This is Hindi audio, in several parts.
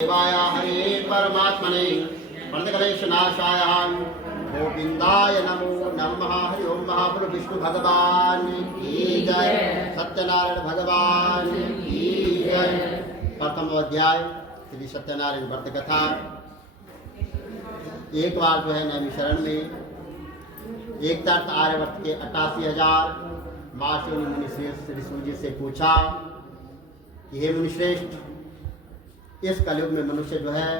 देवाय हरे परमात्मने प्रणतकलेशनाशाय गोविंदाय नमो नमः। हरि ओम। महाप्रभु विष्णु भगवान की जय। सत्यनारायण भगवान की जय। प्रथम अध्याय श्री सत्यनारायण व्रत कथा। एक बार जो है नैमिषारण्य में एक तर्थ आर्यवर्त के 88,000 मार्षों ने मुनिश्रेष्ठ श्री सूर्य से पूछा कि हे मुनिश्रेष्ठ, इस कलयुग में मनुष्य जो है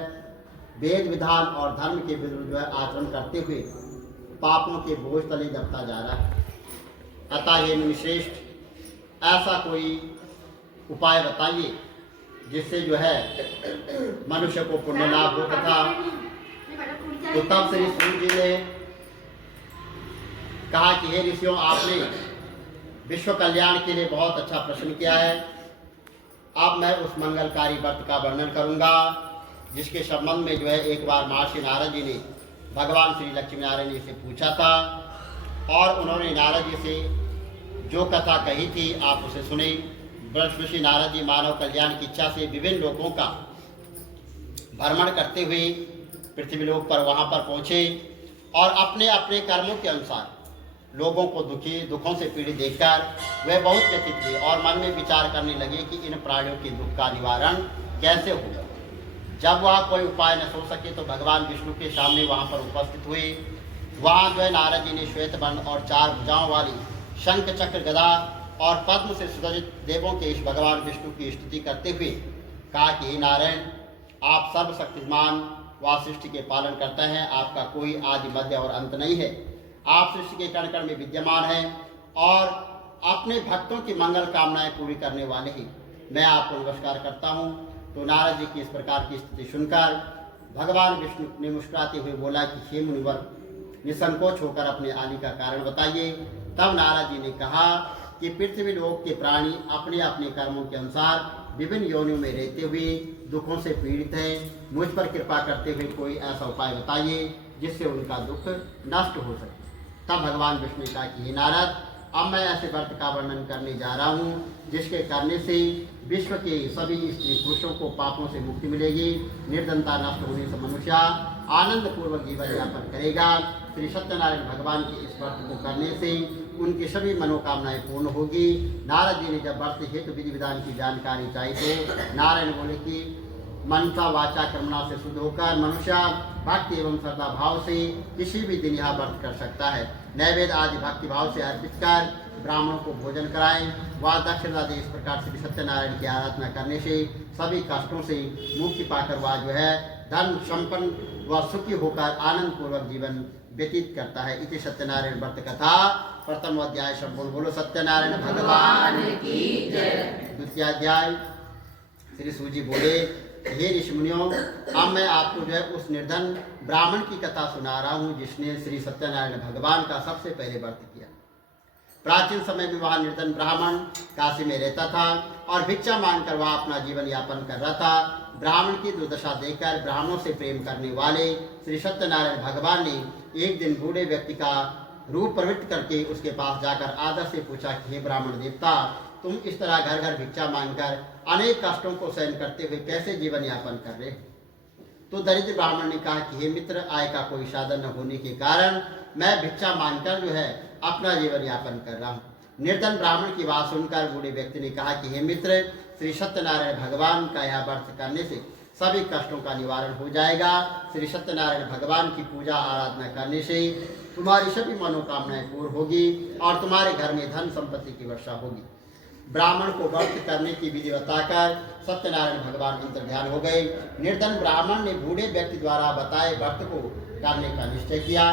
वेद विधान और धर्म के विरुद्ध जो है आचरण करते हुए पापों के बोझ तले दबता जा रहा है। अतः हे मुनिश्रेष्ठ, ऐसा कोई उपाय बताइए जिससे जो है मनुष्य को पुण्य लाभ हो। तथा तो तब श्री सूर्य जी ने कहा कि हे ऋषियों, आपने विश्व कल्याण के लिए बहुत अच्छा प्रश्न किया है। अब मैं उस मंगलकारी व्रत का वर्णन करूंगा जिसके संबंध में जो है एक बार महर्षि नारद जी ने भगवान श्री लक्ष्मी नारायण जी से पूछा था और उन्होंने नारद जी से जो कथा कही थी आप उसे सुने। ब्रह्मर्षि नारद जी मानव कल्याण की इच्छा से विभिन्न लोगों का भ्रमण करते हुए पृथ्वी लोक पर वहां पर पहुंचे और अपने अपने कर्मों के अनुसार लोगों को दुखों से पीड़ित देखकर वे बहुत व्यथित हुए और मन में विचार करने लगे कि इन प्राणियों के दुख का निवारण कैसे होगा। जब वह कोई उपाय न सोच सके तो भगवान विष्णु के सामने वहां पर उपस्थित हुए। वहां जो है नारद जी ने श्वेत वर्ण और 4 भुजाओं वाली शंख चक्र गदा और पद्म से सुसज्जित देवों के इस भगवान विष्णु की स्तुति करते हुए कहा कि हे नारायण, आप सर्वशक्तिमान व सृष्टि के पालन करते हैं। आपका कोई आदि मध्य और अंत नहीं है। आप सृष्टि के कण कण में विद्यमान हैं और अपने भक्तों की मंगल कामनाएं पूरी करने वाले ही। मैं आपको नमस्कार करता हूं। तो नारद जी की इस प्रकार की स्थिति सुनकर भगवान विष्णु ने मुस्कुराते हुए बोला कि हे मुनिवर, निसंकोच होकर अपने आने का कारण बताइए। तब नारद जी ने कहा कि पृथ्वी लोक के प्राणी अपने अपने कर्मों के अनुसार विभिन्न योनियों में रहते हुए दुखों से पीड़ित हैं। मुझ पर कृपा करते हुए कोई ऐसा उपाय बताइए जिससे उनका दुख नष्ट हो सके। तब भगवान विष्णु ने कहा कि हे नारद, अब मैं ऐसे व्रत का वर्णन करने जा रहा हूँ जिसके करने से विश्व के सभी स्त्री पुरुषों को पापों से मुक्ति मिलेगी। निर्धनता नष्ट होने से मनुष्य आनंद पूर्वक जीवन यापन करेगा। श्री सत्यनारायण भगवान के इस व्रत को करने से उनकी सभी मनोकामनाएं पूर्ण होगी। नारद जी ने जब व्रत हेतु विधि विधान की जानकारी चाहिए तो नारायण बोले कि मनसा वाचा कर्मणा से शुद्ध होकर मनुष्य भक्ति एवं श्रद्धा भाव से किसी भी दिन यह व्रत कर सकता है। नैवेद्य आदि भक्ति भाव से अर्पित कर ब्राह्मणों को भोजन कराएं। वह दक्षिणा दे। इस प्रकार श्री सत्यनारायण की आराधना करने से सभी कष्टों से मुक्ति पाकर वह जो है धन संपन्न व सुखी होकर आनंद पूर्वक जीवन व्यतीत करता है। इति सत्यनारायण व्रत कथा प्रथम अध्याय संपूर्ण। बोलो सत्यनारायण भगवान की जय। द्वितीय अध्याय श्री सूजी बोले, हे ऋषि मुनियों, अब मैं आपको जो है उस निर्धन ब्राह्मण की कथा सुना रहा हूँ जिसने श्री सत्यनारायण भगवान का सबसे पहले व्रत किया। प्राचीन समय में वह निर्धन ब्राह्मण काशी में रहता था और भिक्षा मांगकर वह अपना जीवन यापन कर रहा था। ब्राह्मण की दुर्दशा देखकर ब्राह्मणों से प्रेम करने वाले श्री सत्यनारायण भगवान ने एक दिन बूढ़े व्यक्ति का रूप प्रवृत्त करके उसके पास जाकर आदर से पूछा कि हे ब्राह्मण देवता, तुम इस तरह घर घर भिक्षा मांगकर अनेक कष्टों को सहन करते हुए कैसे जीवन यापन कर रहे? तो दरिद्र ब्राह्मण ने कहा कि हे मित्र, आय का कोई साधन न होने के कारण मैं भिक्षा मांगकर जो है अपना जीवन यापन कर रहा हूँ। निर्धन ब्राह्मण की बात सुनकर बूढ़े व्यक्ति ने कहा कि हे मित्र, श्री सत्यनारायण भगवान का यह व्रत करने से सभी कष्टों का निवारण हो जाएगा। श्री सत्यनारायण भगवान की पूजा आराधना करने से तुम्हारी सभी मनोकामनाएं पूर्ण होगी और तुम्हारे घर में धन संपत्ति की वर्षा होगी। ब्राह्मण को व्रत करने की विधि बताकर सत्यनारायण भगवान अंतर ध्यान हो गए। निर्धन ब्राह्मण ने बूढ़े व्यक्ति द्वारा बताए व्रत को करने का निश्चय किया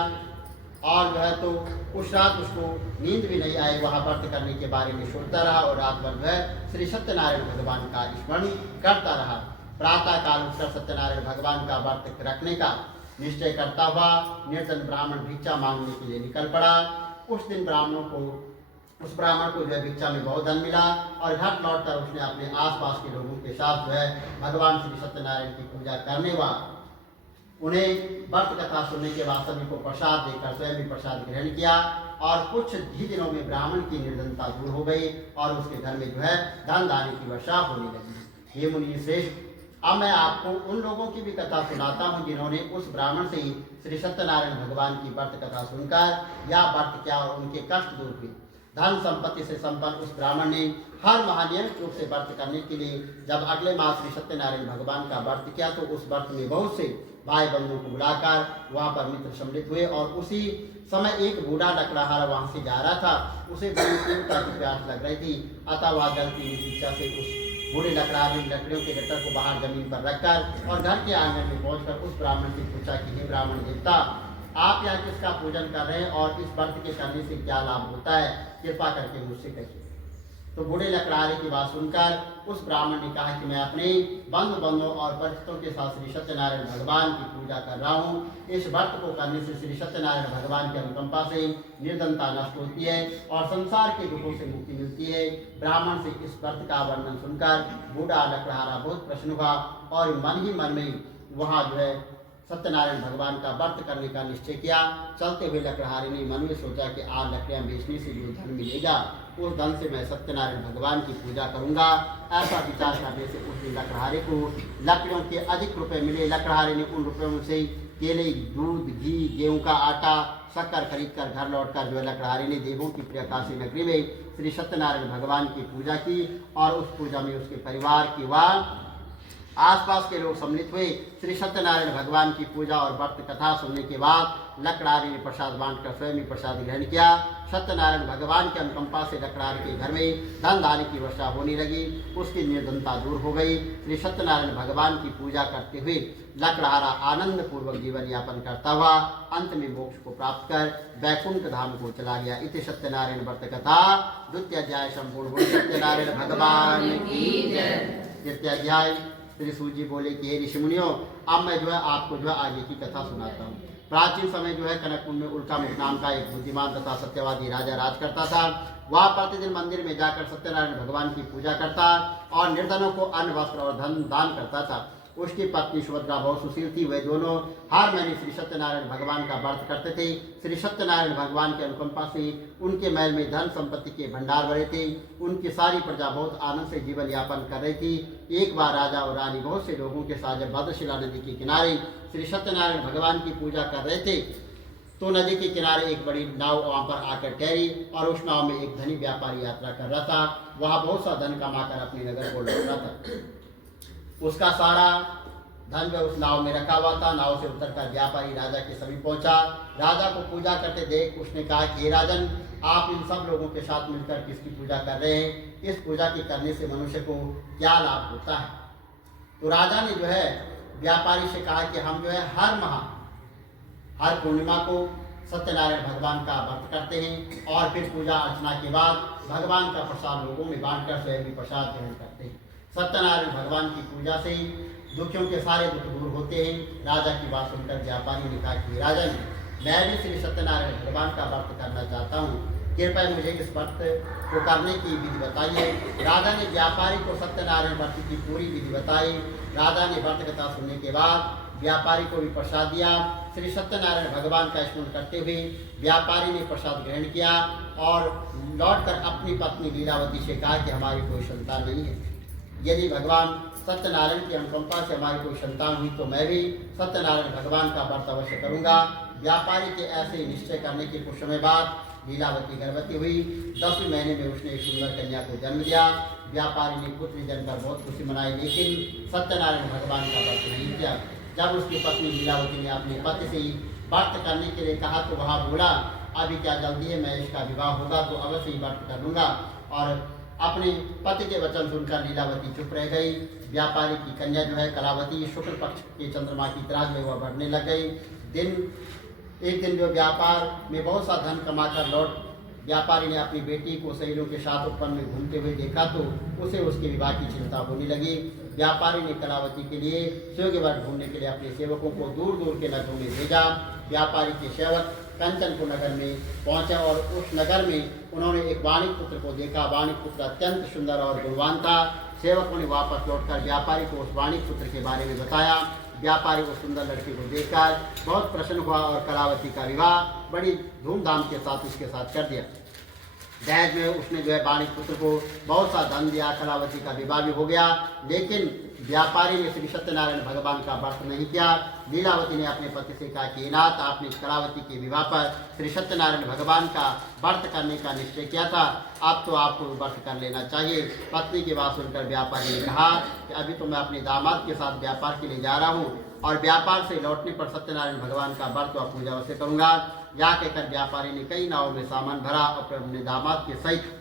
और जो है तो उस रात उसको नींद भी नहीं आई। वह व्रत करने के बारे में सोचता रहा और रात भर वह श्री सत्यनारायण भगवान का स्मरण करता रहा। प्रातः काल उठकर सत्यनारायण भगवान का व्रत रखने का निश्चय करता हुआ निर्धन ब्राह्मण भिक्षा मांगने के लिए निकल पड़ा। उस दिन उस ब्राह्मण को जो है भिक्षा में बहुत धन मिला और घर लौटकर उसने अपने आसपास के लोगों के साथ जो है भगवान श्री सत्यनारायण की पूजा करने व उन्हें व्रत कथा सुनने के बाद सभी को प्रसाद देकर स्वयं भी प्रसाद ग्रहण किया और कुछ ही दिनों में ब्राह्मण की निर्धनता दूर हो गई और उसके घर में जो है धन धान्य की वर्षा होने लगी। हे मुनि श्रेष्ठ, अब मैं आपको उन लोगों की भी कथा सुनाता हूँ जिन्होंने उस ब्राह्मण से ही श्री सत्यनारायण भगवान की व्रत कथा सुनकर या व्रत किया और उनके कष्ट दूर हुए। धन संपत्ति से संपन्न उस ब्राह्मण ने हर महानियमित रूप से व्रत करने के लिए जब अगले माह श्री सत्यनारायण भगवान का व्रत किया तो उस व्रत में बहुत से भाई बंधुओं को बुलाकर वहां पर मित्र सम्मिलित हुए और उसी समय एक बूढ़ा लकड़हारा वहां से जा रहा था। उसे बड़ी तीव्रता की प्यास लग रही थी, अतः वह जलती हुई इच्छा से उस बूढ़े लकड़हारे ने लकड़ियों के गट्टर को बाहर जमीन पर रखकर और घर के आंगन में पहुंचकर उस ब्राह्मण से पूछा कि हे ब्राह्मण देवता, आप यहाँ किसका पूजन कर रहे हैं और इस व्रत के करने से क्या लाभ होता है, कृपा करके मुझसे कहिए। तो बूढ़े लकड़हारे की बात सुनकर उस ब्राह्मण ने कहा कि मैं अपने बंधुओं और परिचितों के साथ श्री सत्यनारायण भगवान की पूजा कर रहा हूँ। इस व्रत को करने से श्री सत्यनारायण भगवान की अनुकंपा से निर्धनता नष्ट होती है और संसार के दुखों से मुक्ति मिलती है। ब्राह्मण से इस व्रत का वर्णन सुनकर बूढ़ा लकड़हारा बहुत प्रसन्न हुआ और मन ही मन में वहाँ जो है सत्यनारायण भगवान का व्रत करने का निश्चय किया। चलते हुए लकड़हारे ने मन में सोचा कि आज लकड़ियां बेचने से जो धन मिलेगा उस धन से मैं सत्यनारायण भगवान की पूजा करूंगा। ऐसा विचार करने से उस दिन लकड़हारे को लकड़ियों के अधिक रुपए मिले। लकड़हारे ने उन रुपयों से केले, दूध, घी, गेहूं का आटा, शक्कर खरीद कर घर लौटकर जो है लकड़हारे ने देवों की प्रिय काशी नगरी में श्री सत्यनारायण भगवान की पूजा की और उस पूजा में उसके परिवार की व आसपास के लोग सम्मिलित हुए। श्री सत्यनारायण भगवान की पूजा और व्रत कथा सुनने के बाद लकड़हारे ने प्रसाद बांटकर स्वयं ही प्रसाद ग्रहण किया। सत्यनारायण भगवान के अनुकंपा से लकड़हारे के घर में धन धान्य की वर्षा होने लगी, उसकी निर्धनता दूर हो गई। श्री सत्यनारायण भगवान की पूजा करते हुए लकड़हारा आनंद पूर्वक जीवन यापन करता हुआ अंत में मोक्ष को प्राप्त कर वैकुंठ धाम को चला गया। इति सत्यनारायण व्रत कथा द्वितीय अध्याय संपूर्ण हुई। सत्यनारायण भगवान की जय। तृतीय अध्याय। श्री सूत जी बोले कि हे ऋषि मुनियों, अब मैं जो है आपको जो है आगे की कथा सुनाता हूँ। प्राचीन समय जो है कनकपुर में उल्कामुख नाम का एक बुद्धिमान तथा सत्यवादी राजा राज करता था। वह प्रतिदिन मंदिर में जाकर सत्यनारायण भगवान की पूजा करता और निर्धनों को अन्न, वस्त्र और धन दान करता था। उसकी पत्नी सुभद्रा बहुत सुशील थी। वे दोनों हर महीने श्री सत्यनारायण भगवान का व्रत करते थे। श्री सत्यनारायण भगवान के अनुकंपा से उनके महल में धन संपत्ति के भंडार भरे थे। उनकी सारी प्रजा बहुत आनंद से जीवन यापन कर रही थी। एक बार राजा और रानी बहुत से लोगों के साथ जब भद्रशिला नदी के किनारे श्री सत्यनारायण भगवान की पूजा कर रहे थे तो नदी के किनारे एक बड़ी नाव वहां पर आकर ठहरी और उस नाव में एक धनी व्यापारी यात्रा कर रहा था। वहां बहुत सा धन कमाकर अपने नगर को लौट रहा था। उसका सारा धन जो उस नाव में रखा हुआ था। नाव से उतरकर व्यापारी राजा के समीप पहुंचा। राजा को पूजा करते देख उसने कहा कि हे राजन, आप इन सब लोगों के साथ मिलकर किसकी पूजा कर रहे हैं? इस पूजा के करने से मनुष्य को क्या लाभ होता है? तो राजा ने जो है व्यापारी से कहा कि हम जो है हर माह हर पूर्णिमा को सत्यनारायण भगवान का व्रत करते हैं और फिर पूजा अर्चना के बाद भगवान का प्रसाद लोगों में बांटकर स्वयं भी प्रसाद ग्रहण करते हैं। सत्यनारायण भगवान की पूजा से दुखियों के सारे दुख दूर होते हैं। राजा की बात सुनकर व्यापारी ने कहा कि राजन, मैं भी श्री सत्यनारायण भगवान का व्रत करना चाहता हूँ, कृपया मुझे इस व्रत को करने की विधि बताइए। राजा ने व्यापारी को सत्यनारायण व्रत की पूरी विधि बताई। राजा ने व्रत कथा सुनने के बाद व्यापारी को भी प्रसाद दिया। श्री सत्यनारायण भगवान का स्मरण करते हुए व्यापारी ने प्रसाद ग्रहण किया और लौटकर अपनी पत्नी लीलावती से कहा कि हमारी कोई संतान नहीं है। यदि भगवान सत्यनारायण की अनुकंपा से हमारी कोई संतान हुई तो मैं भी सत्यनारायण भगवान का व्रत अवश्य करूंगा। व्यापारी के ऐसे निश्चय करने के कुछ समय बाद लीलावती गर्भवती हुई। 10वें महीने में उसने एक सुंदर कन्या को जन्म दिया। व्यापारी ने पुत्री जनकर बहुत खुशी मनाई, लेकिन सत्यनारायण भगवान का व्रत नहीं किया। जब उसकी पत्नी लीलावती ने अपने पति से व्रत करने के लिए कहा तो वह बोला, अभी क्या जल्दी है, मैं इसका विवाह होगा तो अवश्य ही व्रत कर लूँगा। और अपने पति के वचन सुनकर लीलावती चुप रह गई। व्यापारी की कन्या जो है कलावती शुक्ल पक्ष के चंद्रमा की तरह में वह बढ़ने लग गई। एक दिन जो व्यापार में बहुत सा धन कमाकर लौट व्यापारी ने अपनी बेटी को सहेलियों के साथ उपवन में घूमते हुए देखा तो उसे उसके विवाह की चिंता होने लगी। व्यापारी ने कलावती के लिए सुयोग्य वर ढूंढने के लिए अपने सेवकों को दूर दूर के नगरों में भेजा। व्यापारी के सेवक कंचनपुर नगर में पहुंचे और उस नगर में उन्होंने एक वाणिक पुत्र को देखा। वाणिक पुत्र अत्यंत सुंदर और गुणवान था। सेवकों ने वापस लौटकर व्यापारी को उस वाणिक पुत्र के बारे में बताया। व्यापारी उस सुंदर लड़की को देखकर बहुत प्रसन्न हुआ और कलावती का विवाह बड़ी धूमधाम के साथ उसके साथ कर दिया। दहेज में उसने जो है वाणिक पुत्र को बहुत सा धन दिया। कलावती का विवाह भी हो गया, लेकिन व्यापारी ने श्री सत्यनारायण भगवान का व्रत नहीं किया। लीलावती ने अपने पति से कहा कि नाथ, आपने कलावती के विवाह पर श्री सत्यनारायण भगवान का व्रत करने का निश्चय किया था, अब तो आपको व्रत कर लेना चाहिए। पत्नी की बात सुनकर व्यापारी ने कहा कि अभी तो मैं अपने दामाद के साथ व्यापार के लिए जा रहा हूँ और व्यापार से लौटने पर सत्यनारायण भगवान का व्रत और पूजा अवश्य करूंगा। या कहकर व्यापारी ने कई नावों में सामान भरा और अपने दामाद के सहित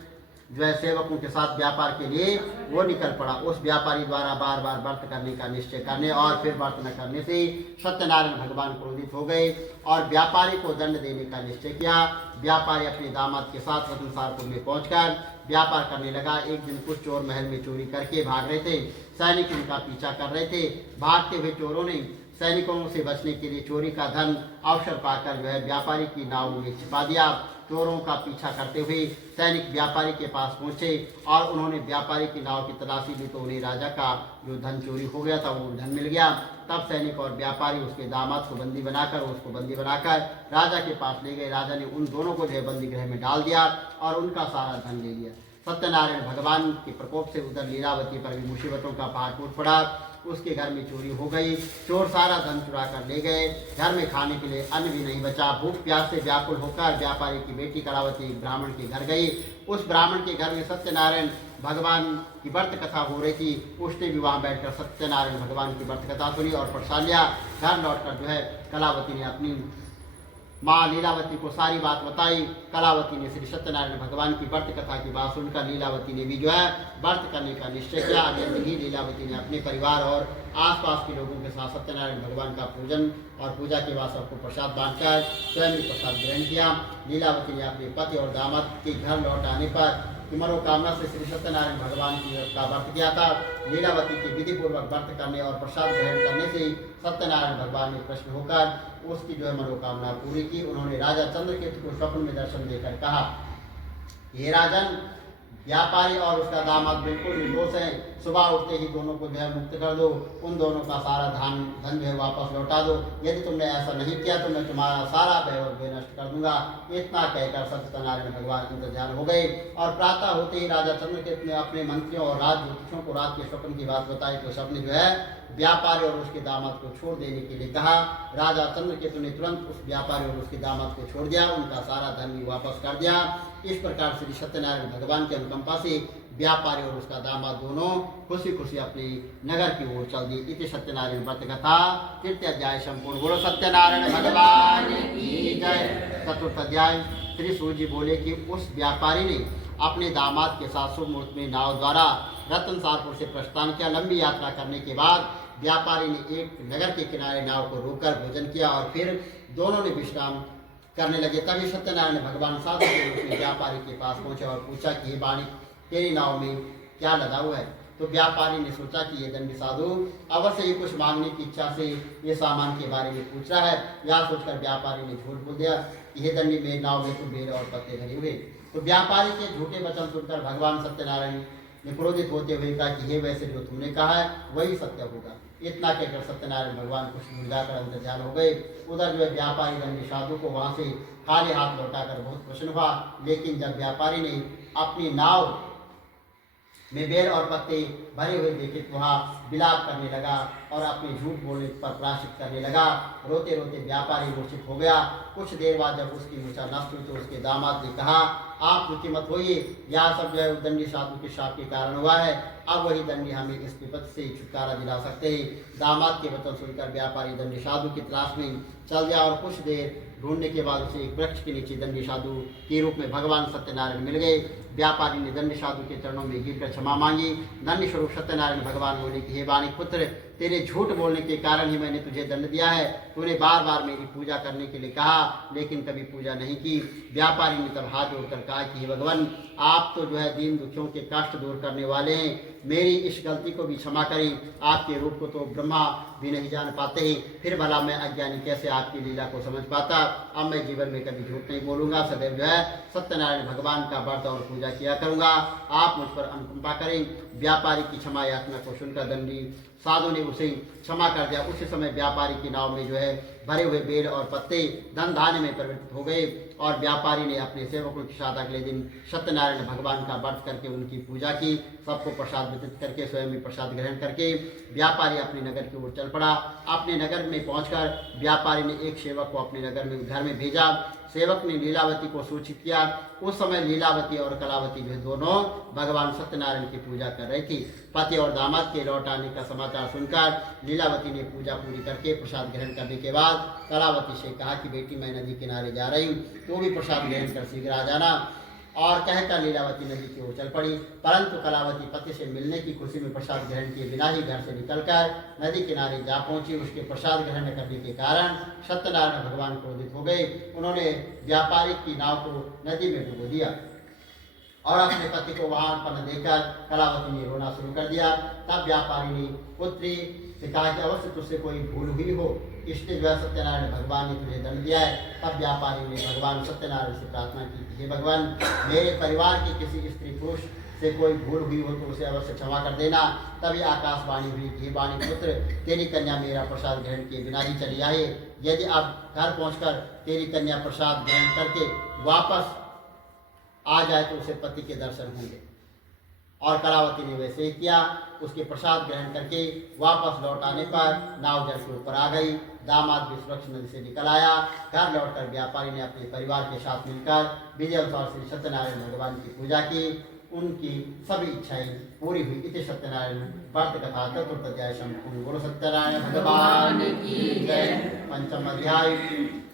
जो है सेवकों के साथ व्यापार के लिए वो निकल पड़ा। उस व्यापारी द्वारा बार बार व्रत करने का निश्चय करने और फिर व्रत न करने से सत्यनारायण भगवान क्रोधित हो गए और व्यापारी को दंड देने का निश्चय किया। व्यापारी अपने दामाद के साथ रतनसारपुर में पहुंचकर व्यापार करने लगा। एक दिन कुछ चोर महल में चोरी करके भाग रहे थे। सैनिक उनका पीछा कर रहे थे। भागते हुए चोरों ने सैनिकों से बचने के लिए चोरी का धन अवसर पाकर जो है व्यापारी की नाव में छिपा दिया। चोरों का पीछा करते हुए सैनिक व्यापारी के पास पहुंचे और उन्होंने व्यापारी की नाव की तलाशी ली तो उन्हें राजा का जो धन चोरी हो गया था वो धन मिल गया। तब सैनिक और व्यापारी उसके दामाद को बंदी बनाकर राजा के पास ले गए। राजा ने उन दोनों को जो है बंदी गृह में डाल दिया और उनका सारा धन ले लिया। सत्यनारायण भगवान के प्रकोप से उधर लीलावती पर भी मुसीबतों का पहाड़ टूट पड़ा। उसके घर में चोरी हो गई। चोर सारा धन चुरा कर ले गए। घर में खाने के लिए अन्न भी नहीं बचा। भूख प्यास से व्याकुल होकर व्यापारी की बेटी कलावती ब्राह्मण के घर गई। उस ब्राह्मण के घर में सत्यनारायण भगवान की व्रत कथा हो रही थी। उसने भी वहाँ बैठकर सत्यनारायण भगवान की व्रत कथा सुनी और प्रसाद लिया। घर लौटकर जो है कलावती ने अपनी माँ लीलावती को सारी बात बताई। कलावती ने श्री सत्यनारायण भगवान की व्रत कथा की बात सुनकर लीलावती ने भी जो है व्रत करने का निश्चय किया। अगले दिन ही लीलावती ने अपने परिवार और आसपास के लोगों के साथ सत्यनारायण भगवान का पूजन और पूजा के बाद सबको प्रसाद बांटकर स्वयं भी प्रसाद ग्रहण किया। लीलावती ने अपने पति और दामाद के घर लौट आने पर की मनोकामना से श्री सत्यनारायण भगवान का व्रत किया था। लीलावती के विधि पूर्वक व्रत करने और प्रसाद ग्रहण करने से सत्यनारायण भगवान ने प्रश्न होकर उसकी जो है मनोकामना पूरी की। उन्होंने राजा चंद्रकेतु को स्वप्न में दर्शन देकर कहा, हे राजन, व्यापारी और उसका दामाद बिल्कुल निर्दोष हैं। सुबह उठते ही दोनों को जो है मुक्त कर दो। उन दोनों का सारा धन जो है वापस लौटा दो। यदि तुमने ऐसा नहीं किया तो मैं तुम्हारा सारा वैभव जो नष्ट कर दूंगा। इतना कहकर सत्यनारायण भगवान इंतजार हो गए और प्रातः होते ही राजा चंद्रकेतु ने अपने मंत्रियों और राज ज्योतिषों को रात के स्वप्न की बात बताई तो सबने जो है व्यापारी और उसके दामाद को छोड़ देने के लिए कहा। राजा चंद्रकेतु ने तुरंत उस व्यापारी और उसके दामाद को छोड़ दिया। उनका सारा धन भी वापस कर दिया। इस प्रकार श्री सत्यनारायण भगवान के अनुकंपा से व्यापारी और उसका दामाद दोनों खुशी खुशी अपने नगर की ओर चल दिए। इति सत्यनारायण व्रत कथा तृतीय अध्याय संपूर्ण। बोलो सत्यनारायण भगवान की जय। चतुर्थ अध्याय। श्री सूर्य जी बोले कि उस व्यापारी ने अपने दामाद के साथ शुभ मुहूर्त में नाव द्वारा रतनसारपुर से प्रस्थान किया। लंबी यात्रा करने के बाद व्यापारी ने एक नगर के किनारे नाव को रोककर भोजन किया और फिर दोनों ने विश्राम करने लगे। तभी सत्यनारायण भगवान साधु के रूप में व्यापारी के पास पहुंचे और पूछा कि हे बाणी, तेरी नाव में क्या लदा हुआ है? तो व्यापारी ने सोचा कि ये दंडी साधु अवश्य ही कुछ मांगने की इच्छा से ये सामान के बारे में पूछ रहा है। यह सोचकर व्यापारी ने झूठ बोल दिया कि हे दंडी, मेरे नाव में तो बेल और पत्ते भरे हुए। तो व्यापारी के झूठे वचन सुनकर भगवान सत्यनारायण ने क्रोधित होते हुए कहा कि हे वैसे जो तुमने कहा है वही सत्य होगा। इतना कहकर सत्यनारायण भगवान कुछ मुरझाकर अंतर्ध्यान हो गए। उधर जो है व्यापारी दंडी साधु को वहां से खाली हाथ लौटाकर बहुत प्रसन्न हुआ। लेकिन जब व्यापारी ने अपनी नाव में बेल और पत्ते भरे हुए देखे तो वहाँ विलाप करने लगा और अपने झूठ बोलने पर प्रायश्चित करने लगा। रोते रोते व्यापारी मूर्छित हो गया। कुछ देर बाद जब उसकी मूर्छा नष्ट हुई तो उसके दामाद ने कहा, आप दुखी मत होइए, यह सब जो है दंडी साधु के शाप के कारण हुआ है। अब वही दंडी हमें इस विपत्ति से छुटकारा दिला सकते हैं। दामाद के वचन सुनकर व्यापारी दंडी साधु की तलाश में चल गया और कुछ देर ढूंढने के बाद उसे एक वृक्ष के नीचे दंडी साधु के रूप में भगवान सत्यनारायण मिल गए। व्यापारी ने दंडी साधु के चरणों में गिरकर क्षमा मांगी। दंड स्वरूप सत्यनारायण भगवान बोले कि हे बाणी पुत्र, तेरे झूठ बोलने के कारण ही मैंने तुझे दंड दिया है। तूने बार बार मेरी पूजा करने के लिए कहा लेकिन कभी पूजा नहीं की। व्यापारी ने तब हाथ जोड़कर कहा कि हे भगवान, आप तो जो है दीन दुखियों के कष्ट दूर करने वाले हैं। मेरी इस गलती को भी क्षमा करें। आपके रूप को तो ब्रह्मा भी नहीं जान पाते हैं, फिर भला मैं अज्ञानी कैसे आपकी लीला को समझ पाता। अब मैं जीवन में कभी झूठ नहीं बोलूंगा। सदैव जो है सत्यनारायण भगवान का व्रत और पूजा किया करूंगा। आप मुझ पर अनुकंपा करें। व्यापारी की क्षमा यातना को सुनकर दंडी साधु ने उसे क्षमा कर दिया। उसी समय व्यापारी की नाव में जो है भरे हुए बेल और पत्ते धन धान्य में परिवर्तित हो गए। और व्यापारी ने अपने सेवकों के साथ अगले दिन सत्यनारायण भगवान का व्रत करके उनकी पूजा की। सबको प्रसाद वितरित करके स्वयं भी प्रसाद ग्रहण करके व्यापारी अपने नगर की ओर चल पड़ा। अपने नगर में पहुंचकर व्यापारी ने एक सेवक को अपने घर में भेजा। सेवक ने लीलावती को सूचित किया। उस समय लीलावती और कलावती वे दोनों भगवान सत्यनारायण की पूजा कर रही थी। पति और दामाद के लौट आने का समाचार सुनकर लीलावती ने पूजा पूरी करके प्रसाद ग्रहण करने के बाद कलावती से कहा कि बेटी मैं नदी किनारे जा रही हूँ, तो भी प्रसाद ग्रहण कर शीघ्र आ जाना। और कहकर लीलावती नदी की ओर चल पड़ी। परंतु कलावती पति से मिलने की खुशी में प्रसाद ग्रहण किए बिना ही घर से निकलकर नदी किनारे जा पहुंची। उसके प्रसाद ग्रहण करने के कारण सत्यनारायण भगवान क्रोधित हो गए। उन्होंने व्यापारी की नाव को नदी में डुबो दिया और अपने पति को वहां पन देकर कलावती ने रोना शुरू कर दिया। तब व्यापारी ने पुत्री से कहा कि अवश्य तुझसे कोई भूल हुई हो, इसलिए जो है सत्यनारायण भगवान ने तुझे दंड दिया है। तब व्यापारी ने भगवान सत्यनारायण से प्रार्थना की, हे भगवान, मेरे परिवार की किसी स्त्री पुरुष से कोई भूल हुई हो तो उसे अवश्य क्षमा कर देना। तभी आकाशवाणी हुई, हे वाणी पुत्र, तेरी कन्या मेरा प्रसाद ग्रहण किए बिना ही चली आए। यदि अब घर पहुंचकर तेरी कन्या प्रसाद ग्रहण करके वापस आ जाए तो उसे पति के दर्शन होंगे। और कलावती ने वैसे ही किया। उसके प्रसाद ग्रहण करके वापस लौट आने पर नाव जल के ऊपर आ गई। दामाद भी सुरक्षित नदी से निकल आया। घर लौटकर व्यापारी ने अपने परिवार के साथ मिलकर विधि अनुसार श्री सत्यनारायण भगवान की पूजा की। उनकी सभी इच्छाएं पूरी हुई। इति सत्यनारायण व्रत कथा चतुर्थ अध्याय संपूर्ण। बोलो सत्यनारायण भगवान की जय। पंचम अध्याय।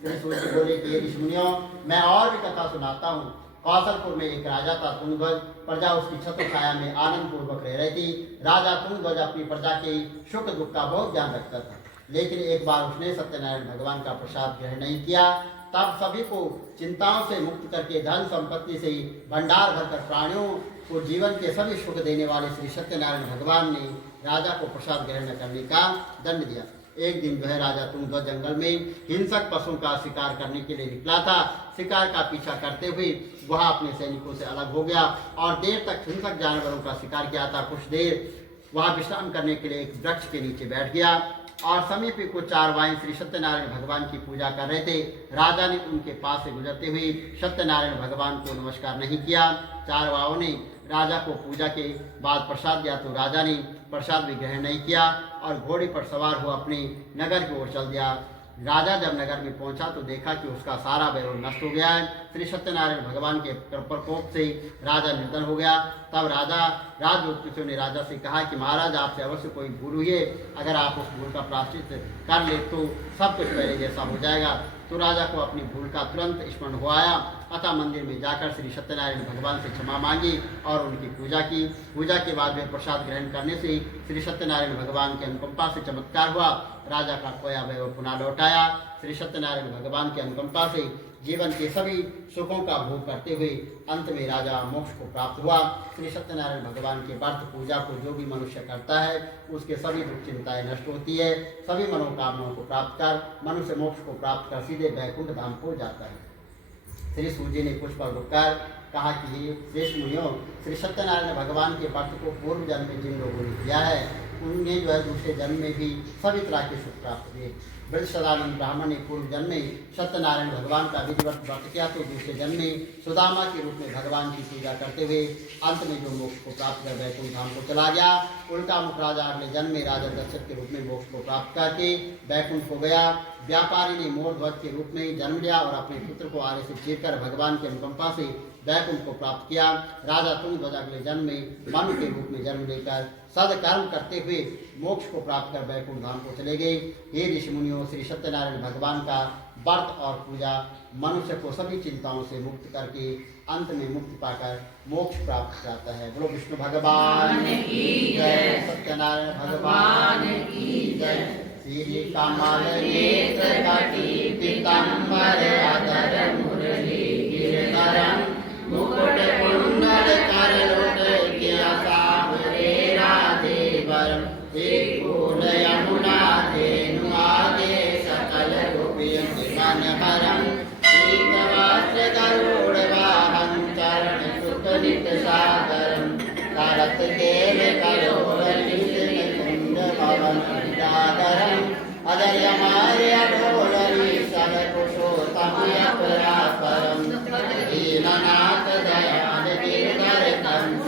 बोले कि ऋषिमुनियों, मैं और भी कथा सुनाता हूँ। कौशलपुर में एक राजा था तुंगध्वज। प्रजा उसकी छत्र छाया में आनंद पूर्वक रह रही थी। राजा तुंगध्वज अपनी प्रजा के सुख दुख का बहुत ध्यान रखता था, लेकिन एक बार उसने सत्यनारायण भगवान का प्रसाद ग्रहण नहीं किया। तब सभी को चिंताओं से मुक्त करके धन संपत्ति से भंडार भरकर प्राणियों को जीवन के सभी सुख देने वाले श्री सत्यनारायण भगवान ने राजा को प्रसाद ग्रहण न करने का दंड दिया। एक दिन जो है राजा तुंगध्वज जंगल में हिंसक पशुओं का शिकार करने के लिए निकला था। शिकार का पीछा करते हुए वह अपने सैनिकों से अलग हो गया और देर तक हिंसक जानवरों का शिकार किया था। कुछ देर वह विश्राम करने के लिए एक वृक्ष के नीचे बैठ गया और समीप कुछ चारवाई श्री सत्यनारायण भगवान की पूजा कर रहे थे। राजा ने उनके पास से गुजरते हुए सत्यनारायण भगवान को नमस्कार नहीं किया। चारवाओं ने राजा को पूजा के बाद प्रसाद दिया तो राजा ने प्रसाद भी ग्रहण नहीं किया और घोड़े पर सवार हो अपने नगर की ओर चल दिया। राजा जब नगर में पहुंचा तो देखा कि उसका सारा वैभव नष्ट हो गया है। श्री सत्यनारायण भगवान के प्रकोप से राजा निर्धन हो गया। तब राजज्योतिषियों ने राजा से कहा कि महाराज, आपसे अवश्य कोई भूल हुई है। अगर आप उस भूल का प्रायश्चित कर ले तो सब कुछ पहले जैसा हो जाएगा। तो राजा को अपनी भूल का तुरंत स्मरण हो आया। अतः मंदिर में जाकर श्री सत्यनारायण भगवान से क्षमा मांगी और उनकी पूजा की। पूजा के बाद वे प्रसाद ग्रहण करने से श्री सत्यनारायण भगवान के अनुकंपा से चमत्कार हुआ। राजा का खोया वैभव पुनः लौट आया। श्री सत्यनारायण भगवान के अनुकंपा से जीवन के सभी सुखों का भोग करते हुए अंत में राजा मोक्ष को प्राप्त हुआ। श्री सत्यनारायण भगवान के व्रत पूजा को जो भी मनुष्य करता है उसके सभी दुख चिंताएं नष्ट होती है। सभी मनोकामनाओं को प्राप्त कर मनुष्य मोक्ष को प्राप्त कर सीधे वैकुंठ धाम को जाता है। श्री सूजी ने कुछ पर रुककर कहा कि श्रेष्ठ मुनियों, श्री सत्यनारायण भगवान के व्रत को पूर्व जन्म में जिन लोगों ने किया है उन्हें जो है दूसरे जन्म में भी सभी तरह के सुख प्राप्त हुए। वृद्ध सदानंद ब्राह्मण ने पूर्व जन्म में सत्यनारायण भगवान का विधिवत व्रत किया तो दूसरे जन्म में सुदामा के रूप में भगवान की पूजा करते हुए अंत में जो मोक्ष को प्राप्त कर वैकुंठ धाम को चला गया। उल्टा मुख राजा अगले जन्म में राजा दशरथ के रूप में मोक्ष को प्राप्त करके वैकुंठ हो गया। व्यापारी ने मोर ध्वज के रूप में जन्म लिया और अपने पुत्र को आरे से चीरकर भगवान के अनुकंपा से वैकुंठ को प्राप्त किया। राजा तुंगध्वज अगले जन्म में मनु के रूप में जन्म लेकर सदकर्म करते हुए मोक्ष को प्राप्त कर वैकुंठ धाम को चले गए। हे ऋषिमुनियों, श्री सत्यनारायण भगवान का व्रत और पूजा मनुष्य को सभी चिंताओं से मुक्त करके अंत में मुक्ति पाकर मोक्ष प्राप्त करता है। बोलो विष्णु भगवान की जय। सत्यनारायण भगवान की जय। श्री कमल नेत्र कटी पीतांबर अधर मुरली गिरधरम मुकुट कुंडल कर लोट किया सावरे राधे वरम। एक फूल यमुना धेनु आगे सकल गोपियों मन हरम। एक वस्त्र गरुड़ वाहन चरण सुत नित सागरम। करत देव करोल कुंड भवन जागरम। अदर हमारे अडोलरी सब कुशोता तमयपरापरं दीननाथ दयाल गिरधर कंस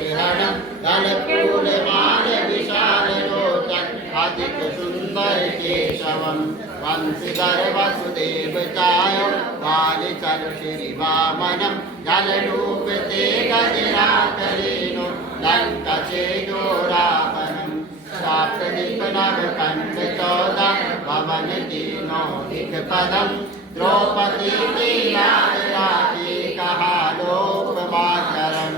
शरणं गलपूलमाल विशाल लोचन अधिक सुंदर केशवं वंशीधर वसुदेव चायो कालीचर श्री वामनं जलरूप ते गजराकरेणो लंका चेजो रावणं साप्तदीपनव कंठ 14 पवन तीनों दिक्पदं द्रौपदी की लाज राखी कहा लोकमाचरण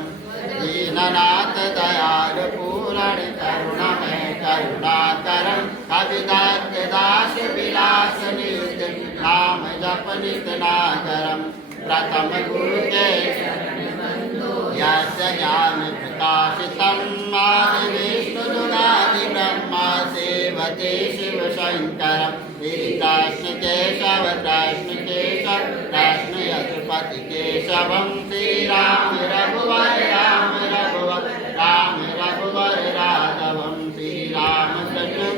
दीननाथ दयाल पूरण करुणमय करुणाकरं कविदत्त दास विलास नित नाम जप नित नागरं प्रथम गुरु के यस्य ज्ञान प्रकाशितं आदि विष्णु जुगादि ब्रह्मा सेवते शिव शंकरं कृष्ण केशव कृष्ण केशव कृष्ण यशुपति केशवं श्री राम रघुवर राम रघुवर राम रघुवर राघवं श्री राम कृष्ण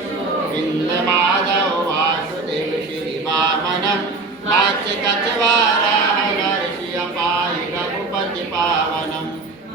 बिंद माधव वासुदेव श्री वामनं वाच्य कचवाराह नरसिंह पाहि रघुपति पावनं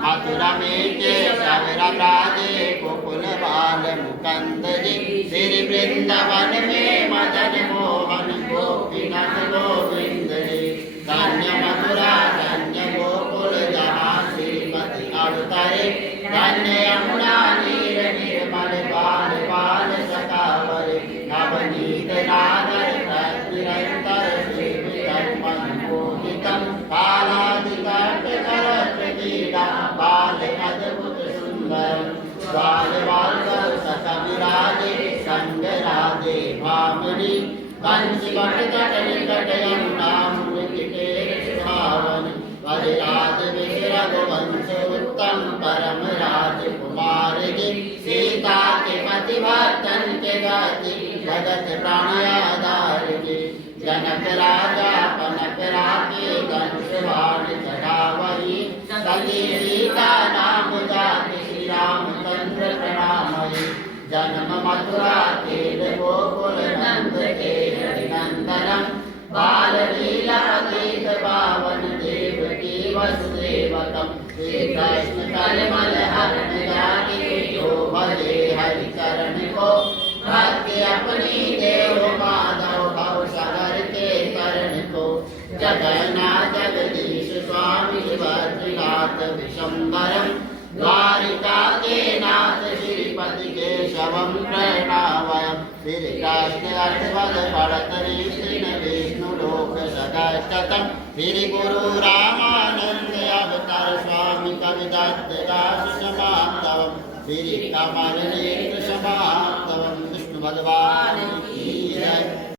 मथुरा में केशव राजे गोकुल बाल मुकुंद जी श्री वृंदावन में मदन मोहन गोपीनाथ गोविंद जी धन्य मथुरा धन्य गोकुल जहाँ श्रीमती अवतरे धन्य यमुना नीर निर्मल बाल बाल सखावरे नवनीत नागर निरंतर श्रीवितर्मोहितं कालादिकर्त करत क्रीडा बाल अद्भुत सुंदर बाल बाल सखविराजे संग राधे भामनी कंस बट जट निकट यमुना मुनिके सुहावन वरराज विरघु वंश उत्तम परम राजकुमार जी सीता के पति भक्तन के गति जगत प्राण आधार जी जनक राजा पनक राखे धनुष बाण चढ़ावई सती सीता नाम जाति श्री रामचंद्र प्रणामई जन्म मथुरा खेल गोकुल नंद के नंदनम बाल लीला अतीत पावन देव की वसुदेवकम श्री कृष्ण कलमल हरण जाति जो भजे हरि चरण को भक्ति अपनी देव माधव भव सागर के करण को जगन्नाथ जगदीश स्वामी बद्रीनाथ विशंबरम द्वारिका के नाथ श्रीपति केशवं प्रणमामि श्री कृष्ण अष्टपद पढ़तरि श्री विष्णु लोक सगतम श्री गुरु रामानंद अवतार स्वामी कविदत्त दास समाप्तवम श्री कमल नेत्र समाप्तवम विष्णु भगवान